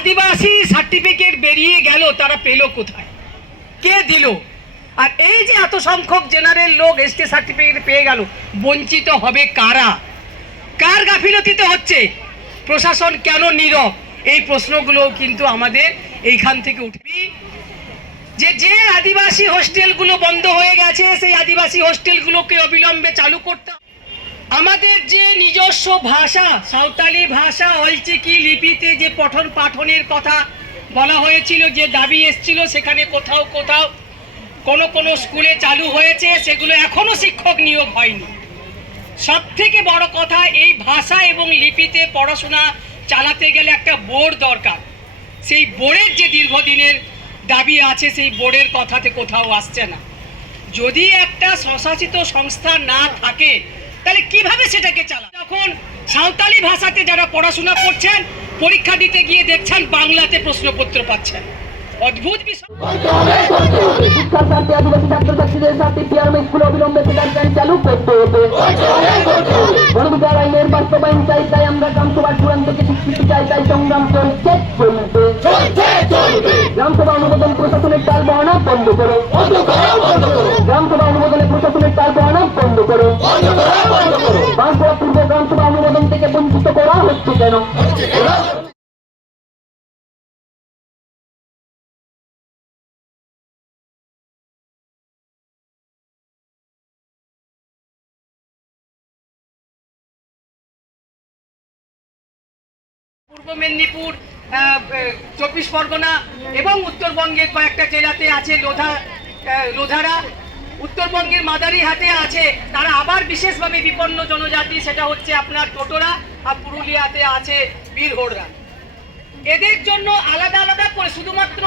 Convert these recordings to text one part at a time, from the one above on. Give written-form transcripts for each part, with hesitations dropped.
আদিবাসী certificate বেরিয়ে গেল, তারা পেল কোথায়, কে দিল? আর এই যে এত সংখ্যক জেনারেল লোক এসটি সার্টিফিকেট পেয়ে গেল, বঞ্চিত হবে কারা? কার গাফিলতিতে হচ্ছে? প্রশাসন কেন নীরব? এই প্রশ্নগুলো কিন্তু আমাদের এইখান থেকে উঠবে। যে আদিবাসী হোস্টেলগুলো বন্ধ হয়ে গেছে, সেই আদিবাসী হোস্টেলগুলোকে অবিলম্বে চালু করতে। আমাদের যে নিজস্ব ভাষা, সাঁওতালি ভাষা, অলচিকি লিপিতে যে পঠন পাঠনের কথা বলা হয়েছিল, যে দাবি এসেছিল, সেখানে কোথাও কোথাও কোনো স্কুলে চালু হয়েছে, সেগুলো এখনো শিক্ষক নিয়োগ হয়নি। সব থেকে বড় কথা, এই ভাষা এবং লিপিতে পড়াশোনা চালাতে গেলে একটা বোর্ড দরকার। সেই বোর্ডের যে দীর্ঘদিনের দাবি আছে, সেই বোর্ডের কথাতে কোথাও আসছে না। যদি একটা স্বশাসিত সংস্থা না থাকে, তাহলে কিভাবে সেটাকে চালাবে? যখন সাঁওতালি ভাষাতে যারা পড়াশোনা করছেন, পরীক্ষা দিতে গিয়ে দেখছেন বাংলাতে প্রশ্নপত্র পাচ্ছেন। অদ্ভুত বিষয়। শিক্ষার স্বার্থে আদিবাসী ছাত্রছাত্রীদের স্বার্থে চেয়ারম্যান স্কুল অবিলম্বে সেখানকার চালু করতে হবে। গণবিচার আইনের বাস্তবায়ন চাই, তাই আমরা গ্রামসভার চূড়ান্ত থেকে স্বীকৃতি চাই, তাই সংগ্রাম চলছে চলবে। গ্রামসভা অনুমোদন প্রশাসনের টাল বাহানা বন্ধ করো। গ্রামসভা অনুমোদনে প্রশাসনের টাল বাহানা বন্ধ করো। বাঁকুড়া পূর্ব গ্রামসভা অনুমোদন থেকে বঞ্চিত করা হচ্ছে কেন? পূর্ব মেদিনীপুর, 24 পরগনা এবং উত্তরবঙ্গের কয়েকটা জেলাতে আছে লোধারা, উত্তরবঙ্গের মাদারিহাটে আছে। তারা আবার বিশেষভাবে বিপন্ন জনজাতি, সেটা হচ্ছে আপনার টোটোরা, আর পুরুলিয়াতে আছে বীরহোড়রা। এদের জন্য আলাদা আলাদা করে শুধুমাত্র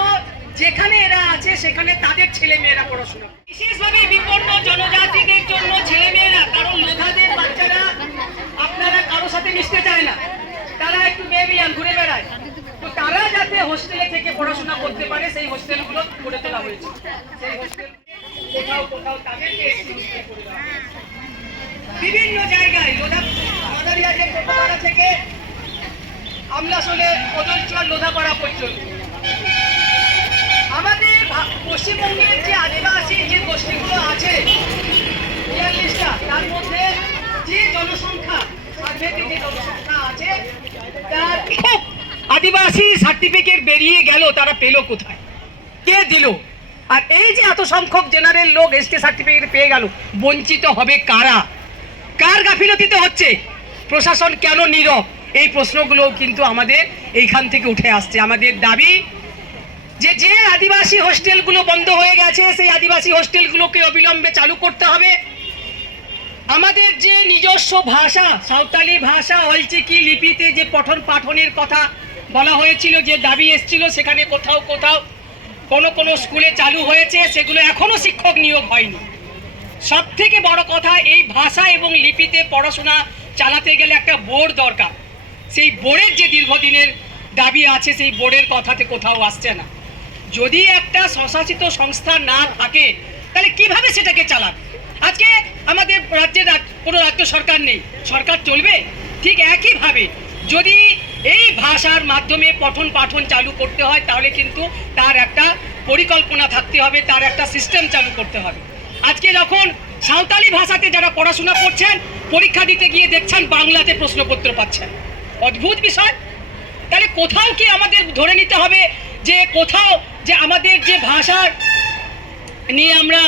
যেখানে এরা আছে সেখানে তাদের ছেলে মেয়েরা পড়াশোনা, বিশেষভাবে বিপন্ন জনজাতিদের জন্য ছেলে মেয়েরা। কারণ লোধাদের বাচ্চারা আপনারা কারোর সাথে মিশতে চায় না, তারা একটু বেবিয়ান ঘুরে বেড়ায়। তো তারা যাতে হোস্টেলে থেকে পড়াশোনা করতে পারে, সেই হোস্টেলগুলো গড়ে তোলা হয়েছে। সেই হোস্টেল কোথাও কোথাও তাদেরকে বিভিন্ন জায়গায় মাদারিহাটের টোটোপাড়া থেকে আমলাশোলে, ওদলচুয়ার, লোধাপাড়া পর্যন্ত আমাদের পশ্চিমবঙ্গের যে আদিবাসী যে গোষ্ঠীগুলো আছে 42টা, তার মধ্যে যে জনসংখ্যা আছে, তার আদিবাসী সার্টিফিকেট বেরিয়ে গেল, তারা পেল কোথায়, কে দিল? আর এই যে এত সংখ্যক জেনারেল লোক এসটি সার্টিফিকেট পেয়ে গেল, বঞ্চিত হবে কারা? কার গাফিলতিতে হচ্ছে? প্রশাসন কেন নীরব? এই প্রশ্নগুলো কিন্তু আমাদের এইখান থেকে উঠে আসছে। আমাদের দাবি যে আদিবাসী হোস্টেলগুলো বন্ধ হয়ে গেছে, সেই আদিবাসী হোস্টেলগুলোকে অবিলম্বে চালু করতে হবে। আমাদের যে নিজস্ব ভাষা, সাঁওতালি ভাষা, অলচিকি লিপিতে যে পঠন পাঠনের কথা বলা হয়েছিল, যে দাবি এসেছিল, সেখানে কোথাও কোথাও কোনো স্কুলে চালু হয়েছে, সেগুলো এখনো শিক্ষক নিয়োগ হয়নি। সব থেকে বড় কথা, এই ভাষা এবং লিপিতে পড়াশোনা চালাতে গেলে একটা বোর্ড দরকার। সেই বোর্ডের যে দীর্ঘদিনের দাবি আছে, সেই বোর্ডের কথাতে কোথাও আসছে না। যদি একটা স্বশাসিত সংস্থা না থাকে, তাহলে কিভাবে সেটাকে চালাবে? আজকে আমাদের রাজ্যের কোনো রাজ্য সরকার নেই, সরকার চলবে? ঠিক একইভাবে যদি এই ভাষার মাধ্যমে পঠন পাঠন চালু করতে হয়, তাহলে কিন্তু তার একটা পরিকল্পনা থাকতে হবে, তার একটা সিস্টেম চালু করতে হবে। আজকে যখন সাঁওতালি ভাষাতে যারা পড়াশোনা করছেন, পরীক্ষা দিতে গিয়ে দেখছেন বাংলাতে প্রশ্নপত্র পাচ্ছেন। অদ্ভুত বিষয়। তাহলে কোথাও কি আমাদের ধরে নিতে হবে যে কোথাও যে আমাদের যে ভাষার নিয়ে আমরা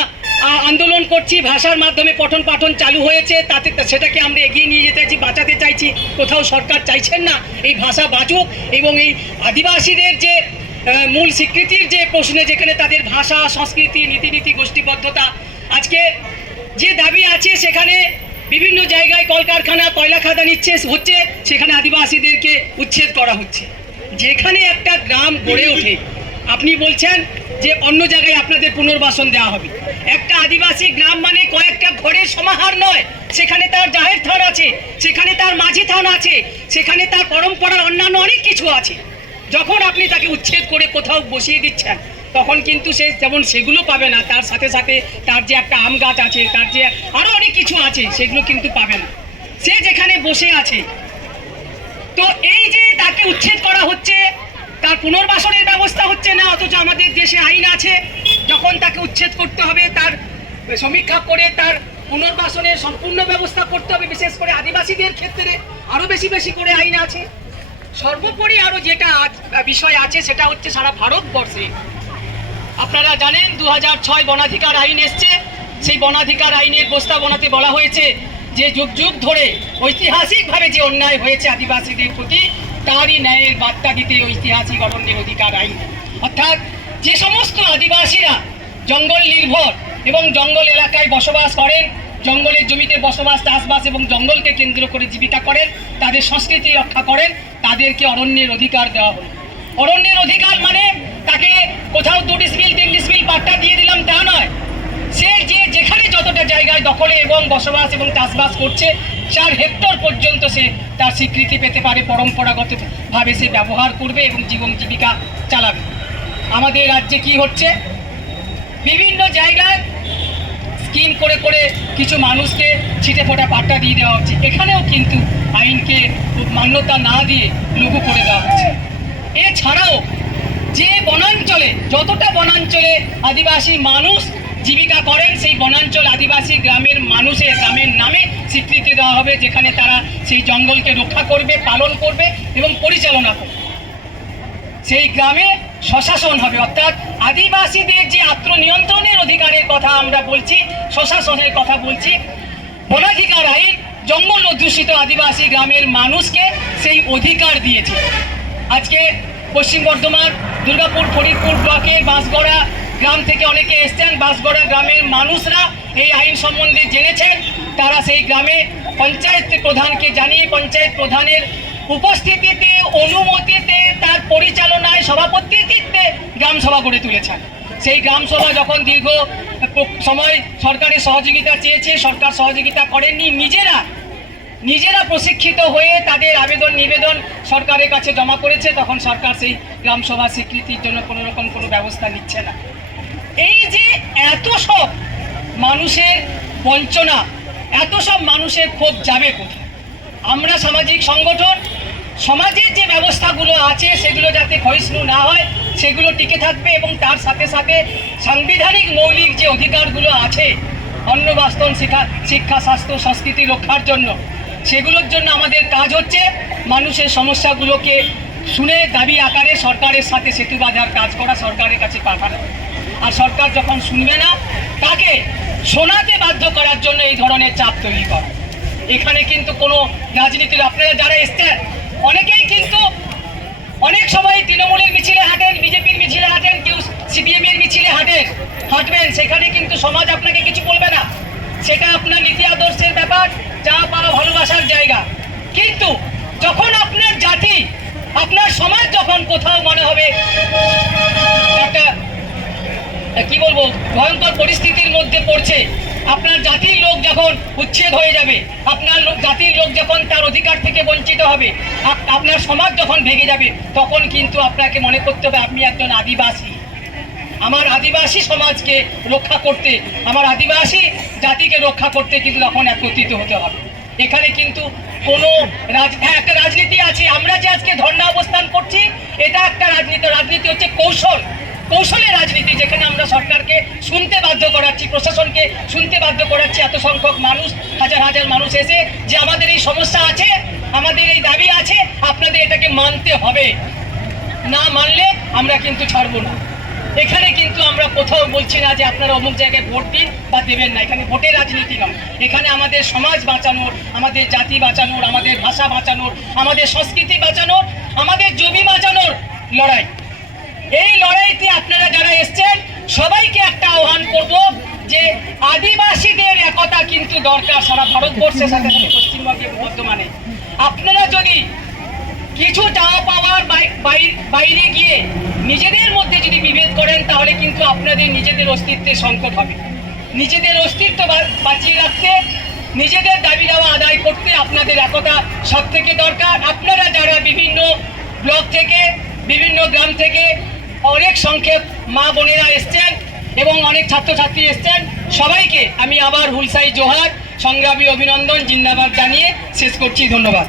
আন্দোলন করছি, ভাষার মাধ্যমে পঠন পাঠন চালু হয়েছে, তাতে সেটাকে আমরা এগিয়ে নিয়ে যেতে চাইছি, বাঁচাতে চাইছি। কোথাও সরকার চাইছেন না এই ভাষা বাঁচুক, এবং এই আদিবাসীদের যে মূল স্বীকৃতির যে প্রশ্নে, যেখানে তাদের ভাষা, সংস্কৃতি, নীতিনীতি, গোষ্ঠীবদ্ধতা, আজকে যে দাবি আছে, সেখানে বিভিন্ন জায়গায় কলকারখানা, কয়লা খাদান হচ্ছে, সেখানে আদিবাসীদেরকে উচ্ছেদ করা হচ্ছে। যেখানে একটা গ্রাম গড়ে ওঠে, আপনি বলছেন যে অন্য জায়গায় আপনাদের পুনর্বাসন দেওয়া হবে। একটা আদিবাসী গ্রাম মানে কয়েকটা ঘরের সমাহার নয়। সেখানে তার জাহের থান আছে, সেখানে তার মাঝি থান আছে, সেখানে তার পরম্পরার অন্যান্য অনেক কিছু আছে। যখন আপনি তাকে উচ্ছেদ করে কোথাও বসিয়ে দিচ্ছেন, তখন কিন্তু সে যেমন সেগুলো পাবে না, তার সাথে সাথে তার যে একটা আম গাছ আছে, তার যে আরো অনেক কিছু আছে, সেগুলো কিন্তু পাবে না। সে যেখানে বসে আছে, তো এই যে তাকে উচ্ছেদ করা হচ্ছে, তার তার পুনর্বাসনের ব্যবস্থা হচ্ছে না, অথচ আমাদের দেশে আইন আছে যখন তাকে উচ্ছেদ করতে হবে তার সমীক্ষা করে তার পুনর্বাসনের সম্পূর্ণ ব্যবস্থা করতে হবে। বিশেষ করে আদিবাসীদের ক্ষেত্রে আরো বেশি বেশি করে আইন আছে। সর্বোপরি আরো যেটা বিষয় আছে সেটা হচ্ছে সারা ভারতবর্ষে আপনারা জানেন 2006 বনাধিকার আইন এসছে। সেই বনাধিকার আইনের প্রস্তাবনাতে বলা হয়েছে যে যুগ যুগ ধরে ঐতিহাসিকভাবে যে অন্যায় হয়েছে আদিবাসীদের প্রতি তারই ন্যায়ের বার্তা দিতে ঐতিহাসিক অরণ্যের অধিকার আইন। অর্থাৎ যে সমস্ত আদিবাসীরা জঙ্গল নির্ভর এবং জঙ্গল এলাকায় বসবাস করেন, জঙ্গলের জমিতে বসবাস, চাষবাস এবং জঙ্গলকে কেন্দ্র করে জীবিকা করেন, তাদের সংস্কৃতি রক্ষা করেন, তাদেরকে অরণ্যের অধিকার দেওয়া হলো। অরণ্যের অধিকার মানে তাকে কোথাও 2 ডিসমিল 3 ডিসমিল পাট্টা দিয়ে দিলাম তা নয়। সে যেখানে যতটা জায়গায় দখলে এবং বসবাস এবং চাষবাস করছে 4 হেক্টর পর্যন্ত সে তার স্বীকৃতি পেতে পারে, পরম্পরাগতভাবে সে ব্যবহার করবে এবং জীবন জীবিকা চালাবে। আমাদের রাজ্যে কি হচ্ছে, বিভিন্ন জায়গায় স্কিম করে করে কিছু মানুষকে ছিটে ফোটা পাট্টা দিয়ে দেওয়া হচ্ছে। এখানেও কিন্তু আইনকে মান্যতা না দিয়ে লঘু করে দেওয়া হচ্ছে। এছাড়াও যে বনাঞ্চলে যতটা বনাঞ্চলে আদিবাসী মানুষ জীবিকা করেন সেই বনাঞ্চল আদিবাসী গ্রামের মানুষের গ্রামের নামে স্বীকৃতি দেওয়া হবে, যেখানে তারা সেই জঙ্গলকে রক্ষা করবে, পালন করবে এবং পরিচালনা করবে। সেই গ্রামে স্বশাসন হবে, অর্থাৎ আদিবাসীদের যে আত্মনিয়ন্ত্রণের অধিকারের কথা আমরা বলছি, স্বশাসনের কথা বলছি, বনাধিকার আইন জঙ্গল অধ্যুষিত আদিবাসী গ্রামের মানুষকে সেই অধিকার দিয়েছে। আজকে পশ্চিম বর্ধমান দুর্গাপুর ফরিদপুর ব্লকের বাঁশগড়া গ্রাম থেকে অনেকে এসছেন। বাঁশগড়া গ্রামের মানুষরা এই আইন সম্বন্ধে জেনেছেন। তারা সেই গ্রামে পঞ্চায়েত প্রধানকে জানিয়ে পঞ্চায়েত প্রধানের উপস্থিতিতে, অনুমতিতে, তার পরিচালনায়, সভাপতিত্বে গ্রাম সভা গড়ে তুলেছেন। সেই গ্রাম সভা যখন দীর্ঘ সময় সরকারের সহযোগিতা চেয়েছে, সরকার সহযোগিতা করেননি, নিজেরা প্রশিক্ষিত হয়ে তাদের আবেদন নিবেদন সরকারের কাছে জমা করেছে, তখন সরকার সেই গ্রাম সভা স্বীকৃতির জন্য কোনো রকম কোনো ব্যবস্থা নিচ্ছে না। এই যে এত সব মানুষের বঞ্চনা, এত সব মানুষের ক্ষোভ যাবে কোথায়? আমরা সামাজিক সংগঠন, সমাজের যে ব্যবস্থাগুলো আছে সেগুলো যাতে ক্ষয়িষ্ণু না হয় সেগুলো টিকে থাকবে এবং তার সাথে সাথে সাংবিধানিক মৌলিক যে অধিকারগুলো আছে অন্ন বাস্তন শিক্ষা স্বাস্থ্য সংস্কৃতি রক্ষার জন্য, সেগুলোর জন্য আমাদের কাজ হচ্ছে মানুষের সমস্যাগুলোকে শুনে দাবি আকারে সরকারের সাথে সেতু বাঁধার কাজ করা, সরকারের কাছে পাঠানো। আর সরকার যখন শুনবে না তাকে শোনাতে বাধ্য করার জন্য এই ধরনের চাপ তৈরি করা। এখানে কিন্তু কোনো রাজনীতির, আপনারা যারা এসছেন অনেকেই কিন্তু অনেক সময় তৃণমূলের মিছিলে হাঁটেন, বিজেপির মিছিলে হাঁটেন, কেউ সিপিএম এর মিছিলে হাঁটবেন, সেখানে কিন্তু সমাজ আপনাকে কিছু বলবে না। সেটা আপনার নীতি আদর্শের ব্যাপার, যা পাওয়া ভালোবাসার জায়গা। কিন্তু যখন আপনার জাতি, আপনার সমাজ যখন কোথাও মনে হবে একটা কি বলবো ভয়ঙ্কর পরিস্থিতির মধ্যে পড়ছে, আপনার জাতির লোক যখন উচ্ছেদ হয়ে যাবে, আপনার জাতির লোক যখন তার অধিকার থেকে বঞ্চিত হবে, আপনার সমাজ যখন ভেঙে যাবে, তখন কিন্তু আপনাকে মনে করতে হবে আপনি একজন আদিবাসী। আমার আদিবাসী সমাজকে রক্ষা করতে, আমার আদিবাসী জাতিকে রক্ষা করতে কিন্তু তখন একত্রিত হতে হবে। এখানে কিন্তু কোনো একটা রাজনীতি আছে। আমরা যে আজকে ধর্ণা অবস্থান করছি এটা একটা রাজনীতি হচ্ছে কৌশলের রাজনীতি, যেখানে আমরা সরকারকে শুনতে বাধ্য করাচ্ছি, প্রশাসনকে শুনতে বাধ্য করাচ্ছি। এত সংখ্যক মানুষ, হাজার হাজার মানুষ এসে যে আমাদের এই সমস্যা আছে, আমাদের এই দাবি আছে, আপনাদের এটাকে মানতে হবে, না মানলে আমরা কিন্তু ছাড়বো না। এখানে কিন্তু আমরা কোথাও বলছি না যে আপনারা অমুক জায়গায় ভোট দিন বা দেবেন না। এখানে ভোটের রাজনীতি নয়, এখানে আমাদের সমাজ বাঁচানোর, আমাদের জাতি বাঁচানোর, আমাদের ভাষা বাঁচানোর, আমাদের সংস্কৃতি বাঁচানোর, আমাদের জমি বাঁচানোর লড়াই। এই লড়াইতে আপনারা যারা এসছেন সবাইকে একটা আহ্বান করব যে আদিবাসীদের একতা কিন্তু দরকার সারা ভারতবর্ষের সাথে সাথে পশ্চিমবঙ্গে বর্তমানে। আপনারা যদি কিছু চাওয়া পাওয়ার বাইরে গিয়ে নিজেদের মধ্যে যদি বিভেদ করেন তাহলে কিন্তু আপনাদের নিজেদের অস্তিত্বের সংকট হবে। নিজেদের অস্তিত্ব বাঁচিয়ে রাখতে, নিজেদের দাবি দাওয়া আদায় করতে আপনাদের একতা সব থেকে দরকার। আপনারা যারা বিভিন্ন ব্লক থেকে, বিভিন্ন গ্রাম থেকে অনেক সংখ্যক মা বোনেরা এসছেন এবং অনেক ছাত্রছাত্রী এসছেন, সবাইকে আমি আবার হুলসাই জোহার, সংগ্রামী অভিনন্দন, জিন্দাবাদ জানিয়ে শেষ করছি। ধন্যবাদ।